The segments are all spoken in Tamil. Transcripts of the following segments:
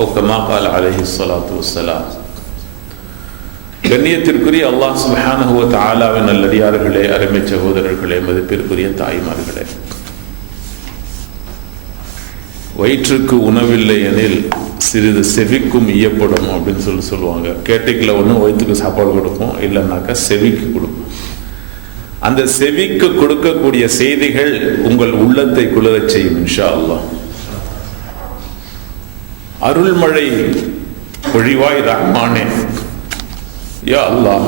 ஓ கமா கால் சலாத்து வசலாம் கண்ணியத்திற்குரிய அல்லாஹ் சுஹானுவத் ஆலாவின் நல்லடியார்களே அருமை சகோதரர்களே மதிப்பிற்குரிய தாய்மார்களே. வயிற்றுக்கு உணவில்லை எனில் சிறிது செவிக்கும் ஈயப்படும் அப்படின்னு சொல்லி சொல்லுவாங்க. கேட்டிக்கில் ஒன்று வயிற்றுக்கு சாப்பாடு கொடுப்போம் இல்லைன்னாக்கா செவிக்கு கொடுப்போம் அந்த செவிக்கு கொடுக்கக்கூடிய செய்திகள் உங்கள் உள்ளத்தை குளிரச் செய்யும் இன்ஷா அல்லாஹ். அருள்மழை பொழிவாய் ரஹ்மானே. யா அல்லாஹ்.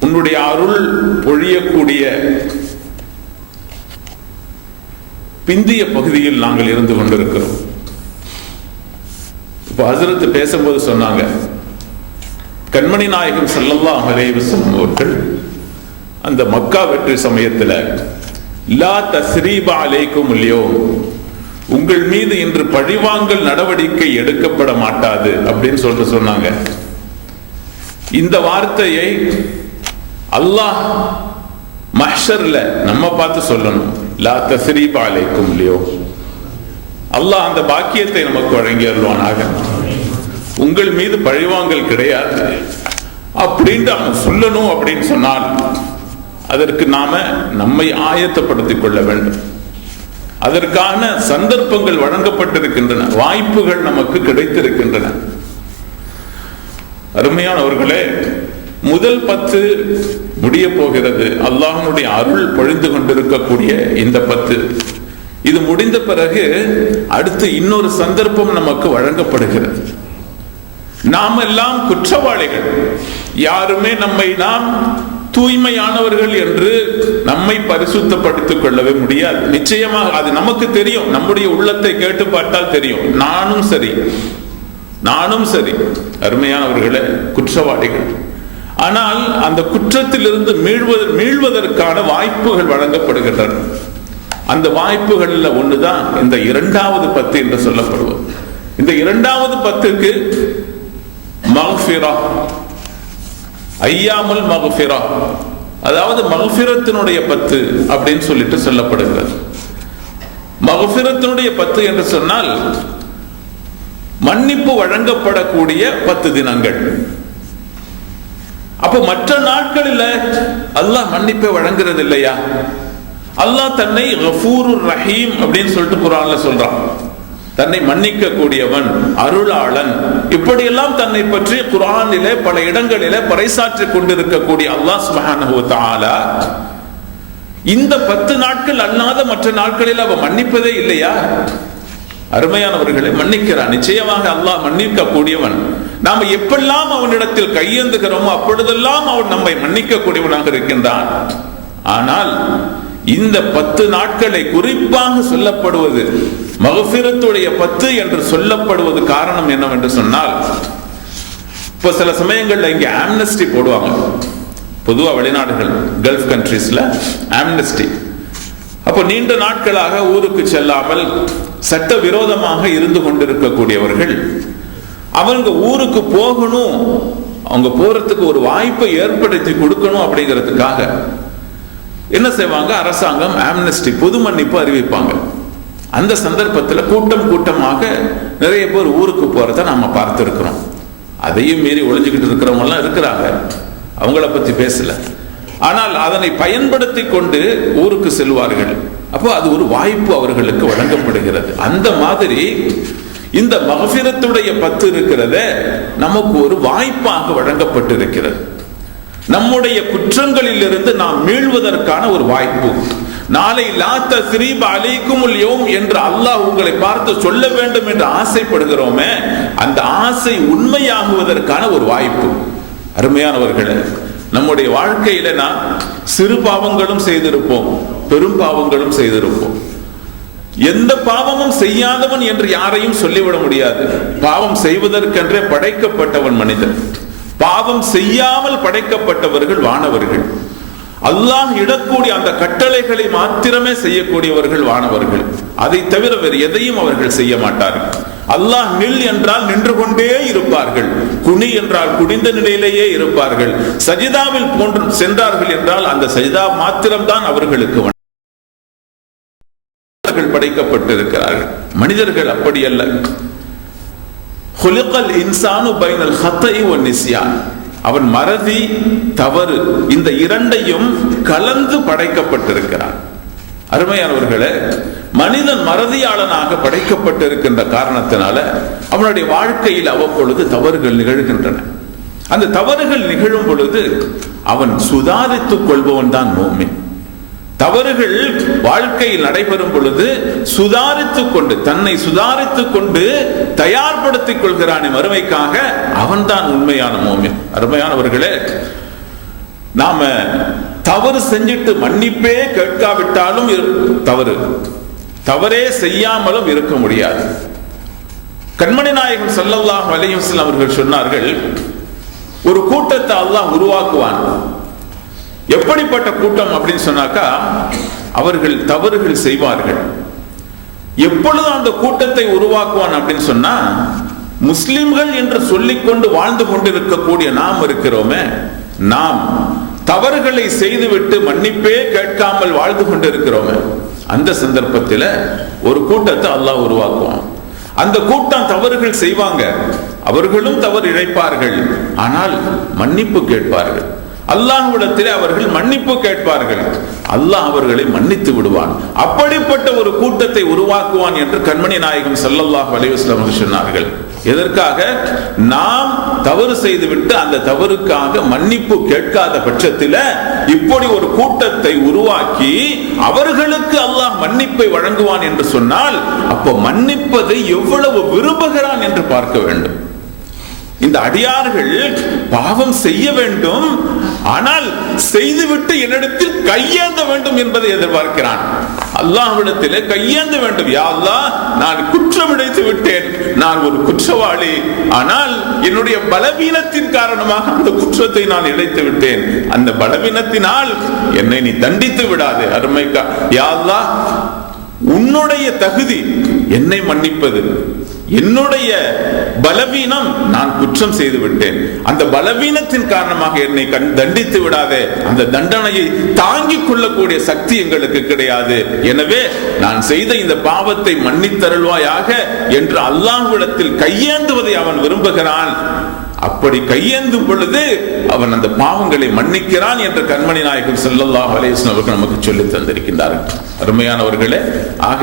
உன்னுடைய அருள் பொழியக்கூடிய பிந்திய பகுதியில் நாங்கள் இருந்து கொண்டிருக்கிறோம். இப்போ ஹசரத்து பேசும்போது சொன்னாங்க கண்மணி நாயகம் செல்லல்லா அலைஹி அவர்கள் அந்த மக்கா வெற்றி சமயத்தில் லா தஸ்ரீபா அலைக்கும் இல்லையோ உங்கள் மீது இன்று பழிவாங்கல் நடவடிக்கை எடுக்கப்பட மாட்டாது அப்படின்னு சொல்லிட்டு சொன்னாங்க. இந்த வார்த்தையை அல்லாஹ் மஹ்ஷர்ல நம்ம பார்த்து சொல்லணும். லா தஸ்ரீப அலைக்கும் இல்லையோ அல்லாஹ் அந்த பாக்கியத்தை நமக்கு வழங்கி அருள்வானாக. உங்கள் மீது பழிவாங்கல் கிடையாது. அப்படின்னு அவன் சொல்லணும் அப்படின்னு சொன்னால் அதற்கு நாம நம்மை ஆயத்தப்படுத்திக் கொள்ள வேண்டும். அதற்கான சந்தர்ப்பங்கள் வழங்கப்பட்டிருக்கின்றன. வாய்ப்புகள் நமக்கு கிடைத்திருக்கின்றன. அருமையானவர்களே முதல் பத்து முடிய போகிறது. அல்லாஹனுடைய அருள் பொழிந்து கொண்டிருக்கக்கூடிய இந்த பத்து. இது முடிந்த பிறகு அடுத்து இன்னொரு சந்தர்ப்பம் நமக்கு வழங்கப்படுகிறது. நாம் எல்லாம் குற்றவாளிகள். யாருமே நம்மை நாம் தூய்மையானவர்கள் என்று நம்மை பரிசுத்தப்படுத்திக் கொள்ளவே முடியாது. நிச்சயமாக அது நமக்கு தெரியும். நம்முடைய உள்ளத்தை கேட்டு பார்த்தால் தெரியும். நானும் சரி. நானும் சரி. அருமையானவர்களே குற்றவாளிகள். ஆனால் அந்த குற்றத்திலிருந்து மீள்வது மீள்வதற்கான வாய்ப்புகள் வழங்கப்படுகின்றன. அந்த வாய்ப்புகள்ல ஒண்ணுதான் இந்த இரண்டாவது பத்து என்று சொல்லப்படுவது. இந்த இரண்டாவது பத்துக்கு மகஃபிரா ஐயாமல் மகுஃபிரா. அதாவது மகுஃபிரத்தினுடைய பத்து அப்படின்னு சொல்லிட்டு சொல்லப்படுகிறது. மகுஃபிரத்தினுடைய பத்து என்று சொன்னால் மன்னிப்பு வழங்கப்படக்கூடிய பத்து தினங்கள். அப்போ மற்ற நாட்களில் அல்லாஹ் மன்னிப்பை வழங்குறது இல்லையா அல்லாஹ் தன்னை ரஹீம் அப்படின்னு சொல்லிட்டு குரான்ல சொல்றான். தன்னை மன்னிக்க கூடியவன் அருளாளன். இப்படியெல்லாம் தன்னை பற்றி குரானிலே பல இடங்களிலே பறைசாற்றி கொண்டிருக்கக்கூடிய அல்லாஹ் சுபஹானஹு இந்த பத்து நாட்கள் அல்லாத மற்ற நாட்களில் அவன் மன்னிப்பதே இல்லையா? அருமையானவர்களை மன்னிக்கிறான். நிச்சயமாக அல்லாஹ் மன்னிக்க கூடியவன் நாம எப்பெல்லாம் அவனிடத்தில் கையேந்துகிறோமோ அப்பொழுதெல்லாம் அவன் நம்மை மன்னிக்க கூடியவனாக இருக்கின்றான். ஆனால் இந்த பத்து நாட்களை குறிப்பாக சொல்லப்படுவது மகபிரத்துடைய பத்து என்று சொல்லப்படுவது காரணம் என்னவென்று சொன்னால் இப்போ சில சமயங்கள்ல இங்க ஆம்னஸ்டி போடுவாங்க. பொதுவா வெளிநாடுகள் கல்ஃப் கண்ட்ரீஸ்ல ஆம்னஸ்டி அப்போ நீண்ட நாட்களாக ஊருக்கு செல்லாமல் சட்ட விரோதமாக இருந்து கொண்டிருக்கக்கூடியவர்கள் அவங்க ஊருக்கு போகணும் அவங்க போறதுக்கு ஒரு வாய்ப்பை ஏற்படுத்தி கொடுக்கணும் அப்படிங்கிறதுக்காக என்ன செய்வாங்க? அரசாங்கம் ஆம்னஸ்டி பொது மன்னிப்பு அறிவிப்பாங்க. அந்த சந்தர்ப்பத்தில் கூட்டம் கூட்டமாக நிறைய பேர் ஊருக்கு போகிறத நம்ம பார்த்துருக்குறோம். அதையும் மீறி ஒழிஞ்சுக்கிட்டு இருக்கிறவங்கலாம் இருக்கிறாங்க. அவங்கள பத்தி பேசல. ஆனால் அதனை பயன்படுத்தி கொண்டு ஊருக்கு செல்வார்கள். அப்போ அது ஒரு வாய்ப்பு அவர்களுக்கு வழங்கப்படுகிறது. அந்த மாதிரி இந்த மகபிரத்துடைய பத்து இருக்கிறத நமக்கு ஒரு வாய்ப்பாக வழங்கப்பட்டிருக்கிறது. நம்முடைய குற்றங்களில் இருந்து நாம் மீள்வதற்கான ஒரு வாய்ப்பு. நாளை லாத்த சிரீப அலைக்கும் யோம் என்று அல்லாஹ் உங்களை பார்த்து சொல்ல வேண்டும் என்று ஆசைப்படுகிறோமே அந்த ஆசை உண்மையாகுவதற்கான ஒரு வாய்ப்பு. அருமையானவர்களே நம்முடைய வாழ்க்கையில நாம் சிறு பாவங்களும் செய்திருப்போம் பெரும் பாவங்களும் செய்திருப்போம். எந்த பாவமும் செய்யாதவன் என்று யாரையும் சொல்லிவிட முடியாது. பாவம் செய்வதற்கென்றே படைக்கப்பட்டவன் மனிதன். பாவம் செய்யாமல் படைக்கப்பட்டவர்கள் வானவர்கள். அல்லாஹ் இடக்கூடிய அந்த கட்டளைகளை மாத்திரமே செய்யக்கூடியவர்கள் வானவர்கள். அதை தவிர வேறு எதையும் அவர்கள் செய்ய மாட்டார்கள் அல்லாஹ் நில் என்றால் நின்று கொண்டே இருப்பார்கள். குனி என்றால் குனிந்த நிலையிலேயே இருப்பார்கள். சஜிதாவில் போன்று சென்றார்கள் என்றால் அந்த சஜிதா மாத்திரம்தான் அவர்களுக்கு படைக்கப்பட்டிருக்கிறார்கள். மனிதர்கள் அப்படி அல்ல. ஹுலிகல் இன்சானு பைனல் ஹத்தை ஒன் நிசியான் அவன் மறதி தவறு இந்த இரண்டையும் கலந்து படைக்கப்பட்டிருக்கிறான். அருமையானவர்களே மனிதன் மறதியாளனாக படைக்கப்பட்டிருக்கின்ற காரணத்தினால அவனுடைய வாழ்க்கையில் அவ்வப்பொழுது தவறுகள் நிகழ்கின்றன. அந்த தவறுகள் நிகழும் பொழுது அவன் சுதாரித்துக் கொள்பவன் தான் மோமின். தவறுகள் வாழ்க்கையில் நடைபெறும் பொழுது சுதாரித்துக் கொண்டு தன்னை சுதாரித்துக் கொண்டு தயார்படுத்திக் கொள்கிறானே மறுமைக்காக அவன்தான் உண்மையான மோமின். அருமையானவர்களே நாம தவறு செஞ்சிட்டு மன்னிப்பே கேட்காவிட்டாலும் தவறு. தவறே செய்யாமலும் இருக்க முடியாது. கண்மணி நாயகம் சல்லல்லாஹ் அலையம் அவர்கள் சொன்னார்கள் ஒரு கூட்டத்தை அல்லாஹ் உருவாக்குவான். எப்படிப்பட்ட கூட்டம் அப்படின்னு சொன்னாக்கா அவர்கள் தவறுகள் செய்வார்கள். எப்பொழுது அந்த கூட்டத்தை உருவாக்குவான் அப்படின்னு சொன்னா முஸ்லிம்கள் என்று சொல்லிக்கொண்டு வாழ்ந்து கொண்டிருக்கக்கூடிய நாம் இருக்கிறோமே நாம் தவறுகளை செய்துவிட்டு மன்னிப்பே கேட்காமல் வாழ்ந்து கொண்டிருக்கிறோமே அந்த சந்தர்ப்பத்தில் ஒரு கூட்டத்தை அல்லாஹ் உருவாக்குவான். அந்த கூட்டம் தவறுகள் செய்வாங்க. அவர்களும் தவறு இழைப்பார்கள். ஆனால் மன்னிப்பு கேட்பார்கள். அல்லாஹ்விடத்திலே அவர்கள் மன்னிப்பு கேட்பார்கள். அல்லாஹ் அவர்களை மன்னித்து விடுவான். அப்படிப்பட்ட ஒரு கூட்டத்தை உருவாக்குவான் என்று கண்மணி நாயகம் சல்லல்லாஹ் அலைவாஸ்லாம் சொன்னார்கள். எதற்காக? நாம் தவறு செய்துவிட்டு அந்த தவறுக்காக மன்னிப்பு கேட்காத பட்சத்தில் இப்படி ஒரு கூட்டத்தை உருவாக்கி அவர்களுக்கு அல்லாஹ் மன்னிப்பை வழங்குவான் என்று சொன்னால் அப்போ மன்னிப்பதை எவ்வளவு விரும்புகிறான் என்று பார்க்க வேண்டும். இந்த அடியார்கள் பாவம் செய்ய வேண்டும் ஆனால் செய்துவிட்டு என்னிடத்தில் கையேந்த வேண்டும் என்பதை எதிர்பார்க்கிறான். அல்லாஹ்விடத்தில் கையேந்த வேண்டும். யா அல்லாஹ் நான் குற்றம் இழைத்து விட்டேன். நான் ஒரு குற்றவாளி. ஆனால் என்னுடைய பலவீனத்தின் காரணமாக அந்த குற்றத்தை நான் இழைத்து விட்டேன். அந்த பலவீனத்தினால் என்னை நீ தண்டித்து விடாது. அருமைக்கா யா அல்லாஹ் உன்னுடைய தகுதி என்னை மன்னிப்பது. என்னுடைய பலவீனம் நான் குற்றம் செய்து விட்டேன். அந்த பலவீனத்தின் காரணமாக என்னை கண் தண்டித்து விடாதே. அந்த தண்டனையை தாங்கிக் கொள்ளக்கூடிய சக்தி எங்களுக்கு கிடையாது. எனவே நான் செய்த இந்த பாவத்தை மன்னித்தருள்வாயாக என்று அல்லாஹ்விடத்தில் கையேந்துவதை அவன் விரும்புகிறான். அப்படி கையேந்தும் பொழுது அவன் அந்த பாவங்களை மன்னிக்கிறான் என்று கண்மணி நாயகன் செல்லல்லாஹ் அலேஸ்வன் அவர்கள் நமக்கு சொல்லி தந்திருக்கின்றார்கள். அருமையானவர்களே ஆக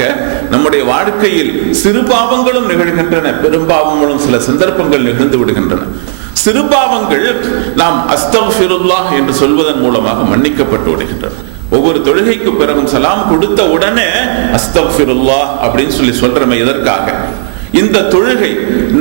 நம்முடைய வாழ்க்கையில் சிறு பாவங்களும் நிகழ்கின்றன பெரும்பாவங்களும் சில சந்தர்ப்பங்கள் நிகழ்ந்து விடுகின்றன. சிறு பாவங்கள் நாம் அஸ்தபிருல்லாஹ் என்று சொல்வதன் மூலமாக மன்னிக்கப்பட்டு விடுகின்றன. ஒவ்வொரு தொழுகைக்கு பிறகும் சலாம் கொடுத்த உடனே அஸ்தபிருல்லாஹ் அப்படின்னு சொல்லி சொல்றமே எதற்காக? இந்த தொழுகை.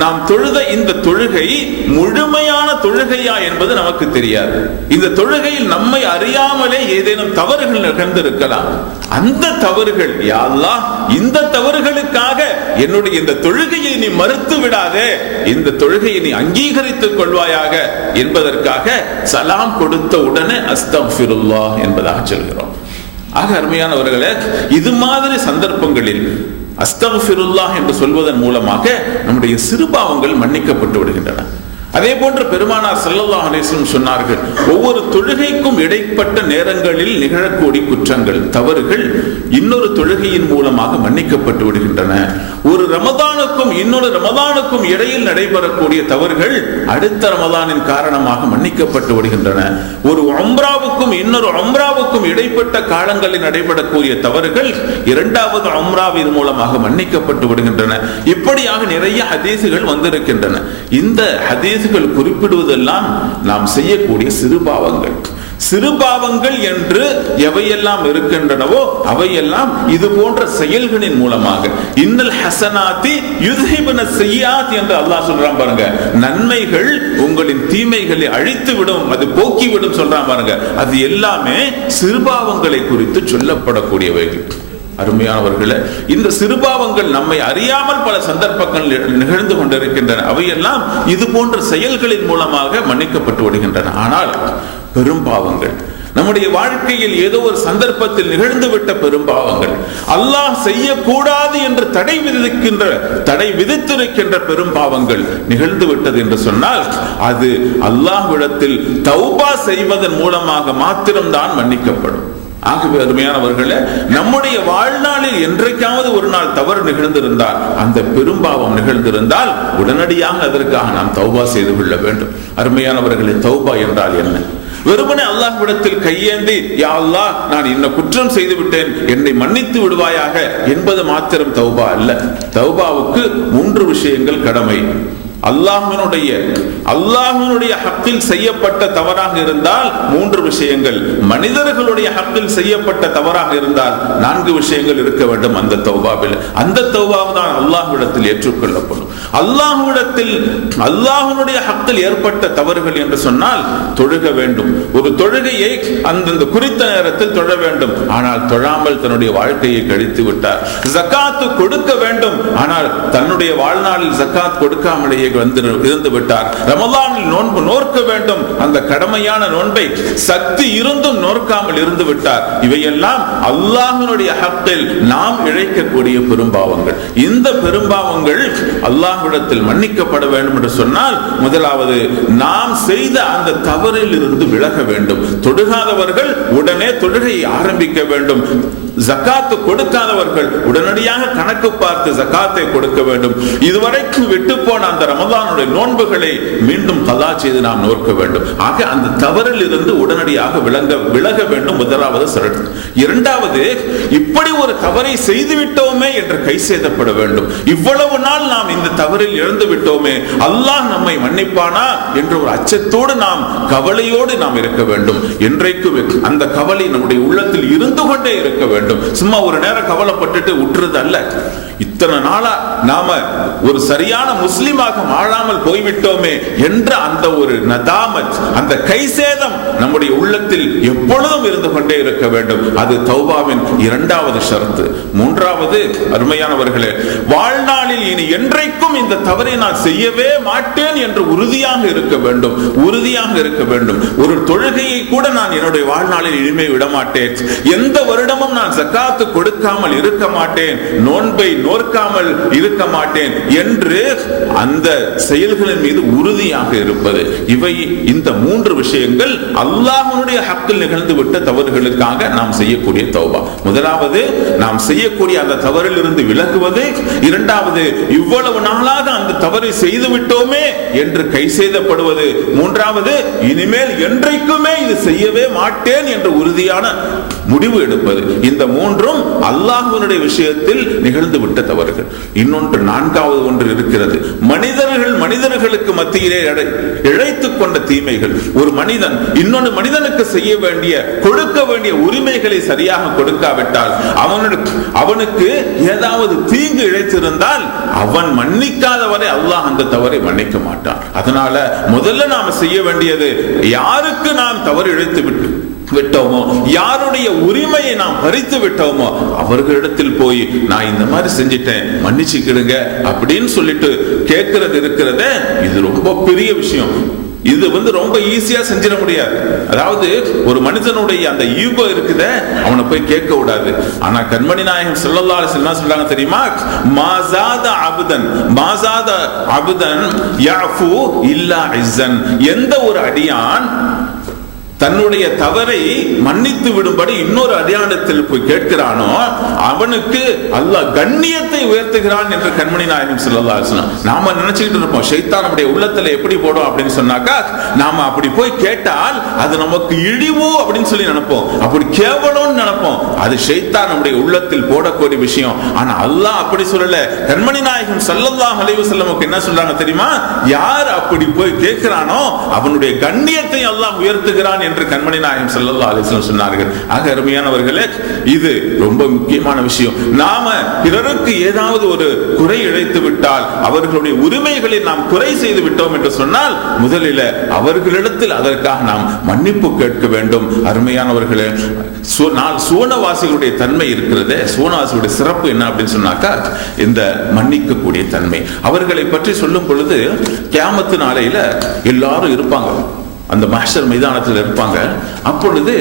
நாம் தொழுத இந்த தொழுகை முழுமையான தொழுகையா என்பது நமக்கு தெரியாது. இந்த தொழுகையில் நம்மை அறியாமலே ஏதேனும் தவறுகள் நிகழ்ந்திருக்கலாம். அந்த தவறுகள் யாழ்லா இந்த தவறுகளுக்காக என்னுடைய இந்த தொழுகையை நீ மறுத்து விடாதே. இந்த தொழுகையை நீ அங்கீகரித்துக் கொள்வாயாக என்பதற்காக சலாம் கொடுத்த உடனே அஸ்தம் என்பதாக சொல்கிறோம். ஆக அருமையானவர்களே இது மாதிரி சந்தர்ப்பங்களில் அஸ்தகுல்லாஹ் என்று சொல்வதன் மூலமாக நம்முடைய சிறுபாவங்கள் மன்னிக்கப்பட்டு விடுகின்றன. அதே போன்று பெருமானார் செல்லல்லா அலிஸ்லம் சொன்னார்கள் ஒவ்வொரு தொழுகைக்கும் இடைப்பட்ட நேரங்களில் நிகழக்கூடிய குற்றங்கள் தவறுகள் இன்னொரு தொழுகையின் மூலமாக மன்னிக்கப்பட்டு விடுகின்றன. ஒரு ரமதானுக்கும் இன்னொரு ரமதானுக்கும் இடையில் நடைபெறக்கூடிய தவறுகள் அடுத்த ரமதானின் காரணமாக மன்னிக்கப்பட்டு விடுகின்றன. ஒரு அம்ராவுக்கும் இன்னொரு அம்ராவுக்கும் இடைப்பட்ட காலங்களில் நடைபெறக்கூடிய தவறுகள் இரண்டாவது அம்ராவின் மூலமாக மன்னிக்கப்பட்டு விடுகின்றன. இப்படியாக நிறைய ஹதீசுகள் வந்திருக்கின்றன. இந்த ஹதீஸ் ஹதீசுகள் குறிப்பிடுவதெல்லாம் நாம் செய்யக்கூடிய சிறு பாவங்கள். சிறு பாவங்கள் என்று எவையெல்லாம் இருக்கின்றனவோ அவையெல்லாம் இது போன்ற செயல்களின் மூலமாக. இன்னல் ஹசனாத்தி யுதிபன செய்யாத் என்று அல்லாஹ் சொல்றான் பாருங்க. நன்மைகள் உங்களின் தீமைகளை அழித்து விடும் அது போக்கி விடும் சொல்றான் பாருங்க. அது எல்லாமே சிறுபாவங்களை குறித்து சொல்லப்படக்கூடியவைகள். அருமையானவர்களே இந்த சிறுபாவங்கள் நம்மை அறியாமல் பல சந்தர்ப்பங்கள் நிகழ்ந்து கொண்டிருக்கின்றன. அவையெல்லாம் இது போன்ற செயல்களின் மூலமாக மன்னிக்கப்பட்டு விடுகின்றன. ஆனால் பெரும்பாவங்கள் நம்முடைய வாழ்க்கையில் ஏதோ ஒரு சந்தர்ப்பத்தில் நிகழ்ந்துவிட்ட பெரும்பாவங்கள் அல்லாஹ் செய்யக்கூடாது என்று தடை விதிக்கின்ற தடை விதித்திருக்கின்ற பெரும்பாவங்கள் நிகழ்ந்து விட்டது என்று சொன்னால் அது அல்லாஹ்விடத்தில் தௌபா செய்வதன் மூலமாக மாத்திரம்தான் மன்னிக்கப்படும். ஆகவே அருமையானவர்களே நம்முடைய வாழ்நாளில் என்றைக்காவது ஒரு நாள் தவறு நிகழ்ந்திருந்தால் அந்த பெரும்பாவம் நிகழ்ந்திருந்தால் உடனடியாக அதற்காக நாம் தௌபா செய்து கொள்ள வேண்டும். அருமையானவர்களே தௌபா என்றால் என்ன? வெறுமனே அல்லாஹ்விடத்தில் கையேந்தி யா அல்லாஹ் நான் இன்ன குற்றம் செய்து விட்டேன் என்னை மன்னித்து விடுவாயாக என்பது மாத்திரம் தௌபா அல்ல. தௌபாவுக்கு மூன்று விஷயங்கள் கடமை. அல்லாஹனுடைய அல்லாஹனுடைய ஹக்கில் செய்யப்பட்ட தவறாக இருந்தால் மூன்று விஷயங்கள். மனிதர்களுடைய ஹக்கில் செய்யப்பட்ட தவறாக இருந்தால் நான்கு விஷயங்கள் இருக்க வேண்டும் அந்த தௌபாவில். அந்த தௌபாவு தான் அல்லாஹ்விடத்தில் ஏற்றுக்கொள்ளப்படும். அல்லாஹ்விடத்தில் அல்லாஹனுடைய ஹக்கில் ஏற்பட்ட தவறுகள் என்று சொன்னால் தொழுக வேண்டும். ஒரு தொழுகையை அந்தந்த குறித்த நேரத்தில் தொழ வேண்டும். ஆனால் தொழாமல் தன்னுடைய வாழ்க்கையை கழித்து விட்டார். ஜக்காத்து கொடுக்க வேண்டும். ஆனால் தன்னுடைய வாழ்நாளில் ஜக்காத் கொடுக்காமலேயே வந்து இருந்து விட்டார். ரமலானில் நோன்பு நோர்க்க வேண்டும். அந்த கடமையான நோன்பை சக்தி இருந்தும் நோர்க்காமல் இருந்து விட்டார். இவையெல்லாம் அல்லாஹனுடைய ஹக்கில் நாம் இழைக்கக்கூடிய பெரும்பாவங்கள். இந்த பெரும்பாவங்கள் அல்லாஹ்விடத்தில் மன்னிக்கப்பட வேண்டும் என்று சொன்னால் முதலாவது நாம் செய்த அந்த தவறில் இருந்து விலக வேண்டும். தொடுகாதவர்கள் உடனே தொழுகையை ஆரம்பிக்க வேண்டும். ஜக்காத்து கொடுக்காதவர்கள் உடனடியாக கணக்கு பார்த்து ஜக்காத்தை கொடுக்க வேண்டும். இதுவரைக்கும் விட்டு போன அந்த ரமதானுடைய நோன்புகளை மீண்டும் கதா செய்து நாம் நோக்க வேண்டும். ஆக அந்த தவறில் இருந்து உடனடியாக விளங்க விலக வேண்டும் முதலாவது சரண் இரண்டாவது இப்படி ஒரு தவறை செய்து விட்டோமே என்று கை செய்தப்பட வேண்டும். இவ்வளவு நாள் நாம் இந்த தவறில் இழந்து விட்டோமே அல்லாஹ் நம்மை மன்னிப்பானா என்ற ஒரு அச்சத்தோடு நாம் கவலையோடு நாம் இருக்க வேண்டும். என்றைக்கு அந்த கவலை நம்முடைய உள்ளத்தில் இருந்து கொண்டே இருக்க வேண்டும். சும்மா ஒரு நேரம் கவலைப்பட்டுட்டு விட்டுறது அல்ல இத்தனை நாளா நாம ஒரு சரியான முஸ்லீமாக வாழாமல் போய்விட்டோமே என்ற அந்த ஒரு நதாமத் அந்த கைசேதம் நம்முடைய உள்ளத்தில் எப்பொழுதும் இருந்து கொண்டே இருக்க வேண்டும். அது தௌபாவின் இரண்டாவது ஷரத்து. மூன்றாவது அருமையானவர்களே வாழ்நாளில் இனி என்றைக்கும் இந்த தவறை நான் செய்யவே மாட்டேன் என்று உறுதியாக இருக்க வேண்டும். உறுதியாக இருக்க வேண்டும். ஒரு தொழுகையை கூட நான் என்னுடைய வாழ்நாளில் இனிமே விட மாட்டேன் எந்த வருடமும் நான் ஜக்காத்து கொடுக்காமல் இருக்க மாட்டேன் நோன்பை நோர்க்காமல் இருக்க மாட்டேன் என்று அந்த செயல்களின் மீது உறுதியாக இருப்பது. இவை இந்த மூன்று விஷயங்கள் அல்லாஹனுடைய ஹக்கில் நிகழ்ந்து விட்ட தவறுகளுக்காக நாம் செய்யக்கூடிய தௌபா. முதலாவது நாம் செய்யக்கூடிய அந்த தவறில் இருந்து விலகுவது. இரண்டாவது இவ்வளவு நாளாக அந்த தவறை செய்து விட்டோமே என்று கை செய்தப்படுவது மூன்றாவது இனிமேல் என்றைக்குமே இது செய்யவே மாட்டேன் என்ற உறுதியான முடிவு எடுப்பது. இந்த மூன்றும் அல்லாஹுவனுடைய விஷயத்தில் நிகழ்ந்து விட்ட தவறுகள். இன்னொன்று நான்காவது ஒன்று இருக்கிறது. மனிதர்கள் மனிதர்களுக்கு மத்தியிலே இழைத்துக் கொண்ட தீமைகள். ஒரு மனிதன் இன்னொன்று மனிதனுக்கு செய்ய வேண்டிய கொடுக்க வேண்டிய உரிமைகளை சரியாக கொடுக்காவிட்டால் அவனுக்கு அவனுக்கு ஏதாவது தீங்கு இழைத்திருந்தால் அவன் மன்னிக்காதவரை அல்லாஹ் அந்த தவறை மன்னிக்க மாட்டான். அதனால முதல்ல நாம செய்ய வேண்டியது யாருக்கு நாம் தவறு இழைத்து விட்டு விட்டோமோ? யாருடைய உரிமையை நாம் பறித்து விட்டோமோ? அவர்களிடத்தில் போய் நான் இந்த மாதிரி செஞ்சிட்டேன் மன்னிச்சுக்கிடுங்க அப்படின்னு சொல்லிட்டு கேட்கறது இருக்கிறத இது ரொம்ப பெரிய விஷயம். இது வந்து ரொம்ப ஈஸியா செஞ்சிட முடியாது. அதாவது ஒரு மனிதனுடைய அந்த ஈகோ இருக்குத அவனை போய் கேட்க கூடாது. ஆனா கண்மணி நாயகம் சொல்லல்லா என்ன சொல்றாங்க தெரியுமா? மாசாத அபுதன் மாசாத அபுதன் யாஃபு இல்லா இஸ்ஸன். எந்த ஒரு அடியான் தன்னுடைய தவறை மன்னித்து விடும்படி இன்னொரு அடையாளத்தில் போய் கேட்கிறானோ அவனுக்கு அல்லாஹ் கண்ணியத்தை உயர்த்துகிறான் என்று கண்மணி நாயகம் சொல்லலா நாம நினைச்சுக்கிட்டு இருப்போம் ஷைத்தான் நம்முடைய உள்ளத்துல எப்படி போடும் அப்படின்னு சொன்னாக்கா நாம அப்படி போய் கேட்டால் அது நமக்கு இழிவோ அப்படின்னு சொல்லி நினைப்போம். அப்படி கேவலம்னு நினைப்போம். அது சைத்தான் நம்முடைய உள்ளத்தில் போடக்கூடிய விஷயம். ஆனா அல்லாஹ் அப்படி சொல்லல. கண்மணி நாயகம் சல்லல்லாஹ் அலைவு செல்லமுக்கு என்ன சொல்றாங்க தெரியுமா? யார் அப்படி போய் கேட்கிறானோ அவனுடைய கண்ணியத்தை அல்லாஹ் உயர்த்துகிறான் என்று கண்மணி நாயகம் செல்லல்லா அலிஸ்லம் சொன்னார்கள். ஆக அருமையானவர்களே இது ரொம்ப முக்கியமான விஷயம். நாம பிறருக்கு ஏதாவது ஒரு குறை இழைத்து விட்டால் அவர்களுடைய உரிமைகளை நாம் குறை செய்து விட்டோம் என்று சொன்னால் முதலில் அவர்களிடத்தில் அதற்காக நாம் மன்னிப்பு கேட்க வேண்டும். அருமையானவர்களே சூனவாசிகளுடைய தன்மை இருக்கிறது. சூனவாசிகளுடைய சிறப்பு என்ன அப்படின்னு சொன்னாக்கா இந்த மன்னிக்கக்கூடிய தன்மை. அவர்களை பற்றி சொல்லும் பொழுது கேமத்து நாளையில எல்லாரும் இருப்பாங்க. அந்த மாஸ்டர் மைதானத்தில் இருப்பாங்க. அப்பொழுது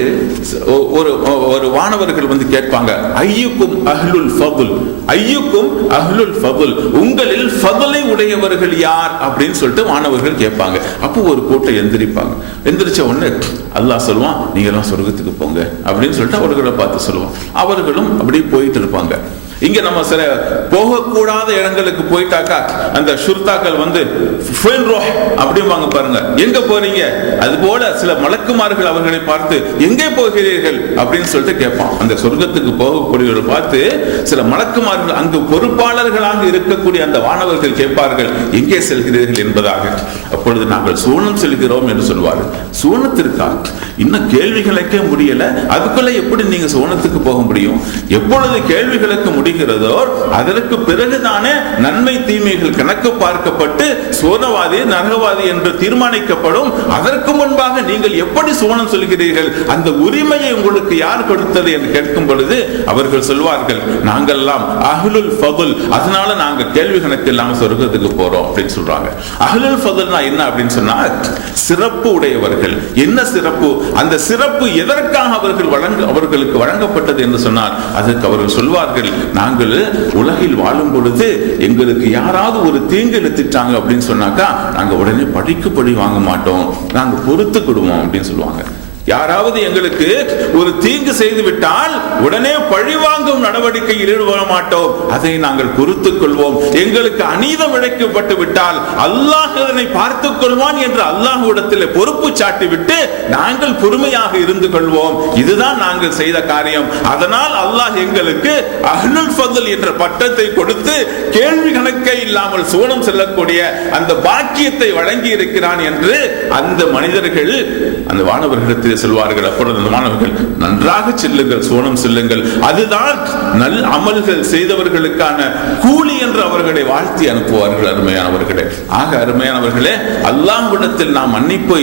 ஒரு ஒரு வானவர்கள் வந்து கேட்பாங்க ஐயுக்கும் அஹ்லுல் ஃபதுல்? ஐயுக்கும் அஹ்லுல் ஃபதுல். உங்களில் ஃபதுலை உடையவர்கள் யார்? அப்படின்னு சொல்லிட்டு வானவர்கள் கேட்பாங்க. அப்போ ஒரு கூட்டை எந்திரிப்பாங்க. எந்திரிச்ச உடனே அல்லாஹ் சொல்லுவான் நீங்கள்லாம் சொர்க்கத்துக்கு போங்க. அப்படின்னு சொல்லிட்டு அவர்களை பார்த்து சொல்லுவான் அவர்களும் அப்படியே போயிட்டு இருப்பாங்க. இங்க நம்ம சில போகக்கூடாத இடங்களுக்கு போயிட்டாக்கா அந்த சுர்தாக்கள் வந்து அப்படிம்பாங்க பாருங்க. எங்க போறீங்க அது போல சில மலக்குமார்கள் அவர்களை பார்த்து எங்கே போகிறீர்கள்? அப்படின்னு சொல்லிட்டு கேட்பான். அந்த சொர்க்கத்துக்கு போகக்கூடியவர்கள் பார்த்து சில மலக்குமார்கள் அங்கு பொறுப்பாளர்களாக இருக்கக்கூடிய அந்த வானவர்கள் கேட்பார்கள் எங்கே செல்கிறீர்கள் என்பதாக? அப்பொழுது நாங்கள் சூனம் செல்கிறோம் என்று சொல்வார்கள். சூனத்திற்காக? இன்னும் கேள்விகளுக்கே முடியல. அதுக்குள்ள எப்படி நீங்க சோனத்துக்கு போக முடியும்? எப்பொழுது கேள்விகளுக்கு முடிகிறதோ அதற்கு பிறகுதானே நன்மை தீமைகள் கணக்கு பார்க்கப்பட்டு சோனவாதி நரகவாதி என்று தீர்மானிக்கப்படும். அதற்கு முன்பாக நீங்கள் எப்படி சோனம் சொல்கிறீர்கள்? அந்த உரிமையை உங்களுக்கு யார் கொடுத்தது என்று கேட்கும் பொழுது அவர்கள் சொல்வார்கள் நாங்கெல்லாம் அஹ்லுல் ஃபதுல். அதனால நாங்க கேள்வி கணக்கு இல்லாம சொர்க்கத்துக்கு போறோம் அப்படின்னு சொல்றாங்க. அஹ்லுல் ஃபதுல்னா என்ன அப்படின்னு சொன்னா சிறப்பு உடையவர்கள். என்ன சிறப்பு? அந்த சிறப்பு எதற்காக அவர்கள் வழங்க அவர்களுக்கு வழங்கப்பட்டது என்று சொன்னால் அதற்கு அவர்கள் சொல்வார்கள் நாங்கள் உலகில் வாழும் பொழுது எங்களுக்கு யாராவது ஒரு தீங்கு எடுத்துட்டாங்க அப்படின்னு சொன்னாக்கா நாங்கள் உடனே படிக்கு படி வாங்க மாட்டோம். நாங்கள் பொறுத்துக்கிடுவோம் அப்படின்னு சொல்லுவாங்க. யாராவது எங்களுக்கு ஒரு தீங்கு செய்து விட்டால் உடனே பழிவாங்கும் நடவடிக்கையில் ஈடுபட மாட்டோம். அதை நாங்கள் பொறுத்துக் கொள்வோம். எங்களுக்கு அநீதம் இழைக்கப்பட்டு விட்டால் அல்லாஹ் அதனை பார்த்துக் கொள்வான் என்று அல்லாஹ்விடத்தில் பொறுப்பு சாட்டிவிட்டு நாங்கள் பொறுமையாக இருந்து கொள்வோம். இதுதான் நாங்கள் செய்த காரியம். அதனால் அல்லாஹ் எங்களுக்கு அஹ்லுல் ஃபதல் என்ற பட்டத்தை கொடுத்து கேள்வி கணக்கே இல்லாமல் சோனம் செல்லக்கூடிய அந்த பாக்கியத்தை வழங்கி இருக்கிறான் என்று அந்த மனிதர்கள் அந்த வானவர்களிடத்தில் சொல்வார்கள். அப்பொழுது அந்த மாணவர்கள் நன்றாக செல்லுங்கள் சோனம் செல்லுங்கள். அதுதான் நல் அமல்கள் செய்தவர்களுக்கான கூலி என்று அவர்களை வாழ்த்தி அனுப்புவார்கள் அருமையானவர்களே. ஆக அருமையானவர்களே அல்லாஹ்விடத்தில் நாம் மன்னிப்பை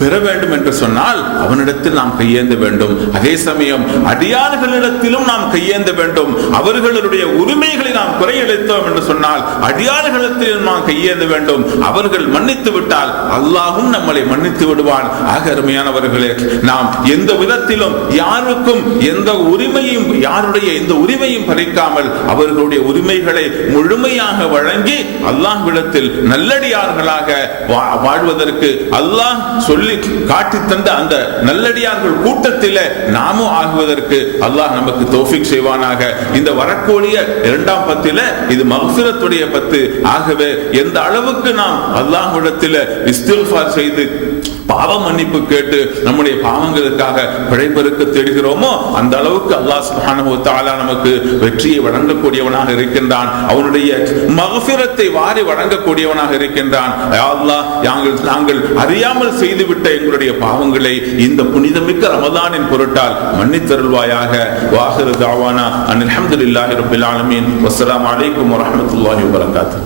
பெற வேண்டும் என்று சொன்னால் அவனிடத்தில் நாம் கையேந்த வேண்டும். அதே சமயம் அடியார்களிடத்திலும் நாம் கையேந்த வேண்டும். அவர்களுடைய உரிமைகளை நாம் குறையளித்தோம் என்று சொன்னால் அடியார்களிடத்திலும் நாம் கையேந்த வேண்டும். அவர்கள் மன்னித்து விட்டால் அல்லாஹும் நம்மளை மன்னித்து விடுவான். ஆக அருமையானவர்களே நாம் எந்த விதத்திலும் யாருக்கும் எந்த உரிமையும் யாருடைய எந்த உரிமையும் பறிக்காமல் அவர்களுடைய உரிமைகளை முழுமையாக வழங்கி அல்லாஹ்விடத்தில் நல்லடியார்களாக வா- வாழ்வதற்கு அல்லாஹ் சொல்லி காட்டி தந்த அந்த நல்லடியார்கள் கூட்டத்தில நாமும் ஆகுவதற்கு அல்லாஹ் நமக்கு தோஃபிக் செய்வானாக. இந்த வரக்கூடிய இரண்டாம் பத்தில இது மகசுரத்துடைய பத்து. ஆகவே எந்த அளவுக்கு நாம் அல்லாஹ்விடத்தில் இஸ்திஃபார் செய்து பாவ மன்னிப்பு கேட்டு நம்முடைய பாவங்களுக்காக பிழைப்பெருக்க தேடுகிறோமோ அந்த அளவுக்கு அல்லாஹ் சுப்ஹானஹு தாலா நமக்கு வெற்றியை வழங்கக்கூடியவனாக இருக்கின்றான். அவனுடைய மகசிரத்தை வாரி வழங்கக்கூடியவனாக இருக்கின்றான். அல்லாஹ் நாங்கள் நாங்கள் அறியாமல் செய்துவிட்ட எங்களுடைய பாவங்களை இந்த புனிதமிக்க ரமதானின் பொருட்டால் மன்னித்தருள்வாயாக வாஹிரு தாவானா அன் அல்ஹம்துலில்லாஹி ரப்பில் ஆலமீன். வஸ்ஸலாமு அலைக்கும் வரமத்துல்லாஹி வரகாத்து